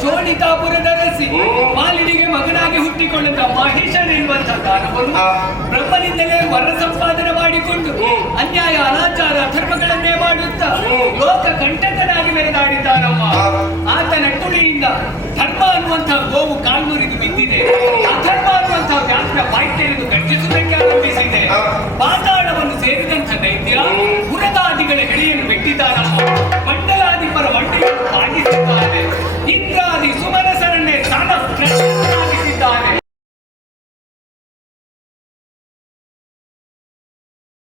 ಶೋಣಿತಾಪುರದ ರಸಿ ಮಾಲಿನಿಗೆ ಮಗನಾಗಿ ಹುಟ್ಟಿಕೊಂಡ ಮಹಿಷನಿರುವಂತಹ ಕಾರಣವನ್ನು ಬ್ರಹ್ಮನಿಂದಲೇ ವರ ಸಂಪಾದನೆ ಮಾಡಿಕೊಂಡು ಅನ್ಯಾಯ ಅನಾಚಾರ ಧರ್ಮಗಳನ್ನೇ ಮಾಡುತ್ತಾ ಲೋಕ ಕಂಟಕನಾಗಿ ಮೆರೆದಾಡಿದ್ದಾನಮ್ಮ. ಆತನ ತುಳಿಯಿಂದ ಧರ್ಮ ಅನ್ನುವಂತಹ ಗೋವು ಕಾಲ್ಮುರಿದು ಬಿದ್ದಿದೆ, ಅಧರ್ಮ ಅನ್ನುವಂತಹ ವ್ಯಾಘ್ರ ಬಾಯ್ತೆರೆದು ಗರ್ಜಿಸುವುದಕ್ಕೆ ಆರಂಭಿಸಿದೆ. ಪಾತಾಳವನ್ನು ಸೇರಿದಂಥ ದೈತ್ಯ ಪುರದಾದಿಗಳ ಹೆಡೆಯನ್ನು ಬೆಟ್ಟಿದ್ದಾನಮ್ಮ. ಮಂಡಲ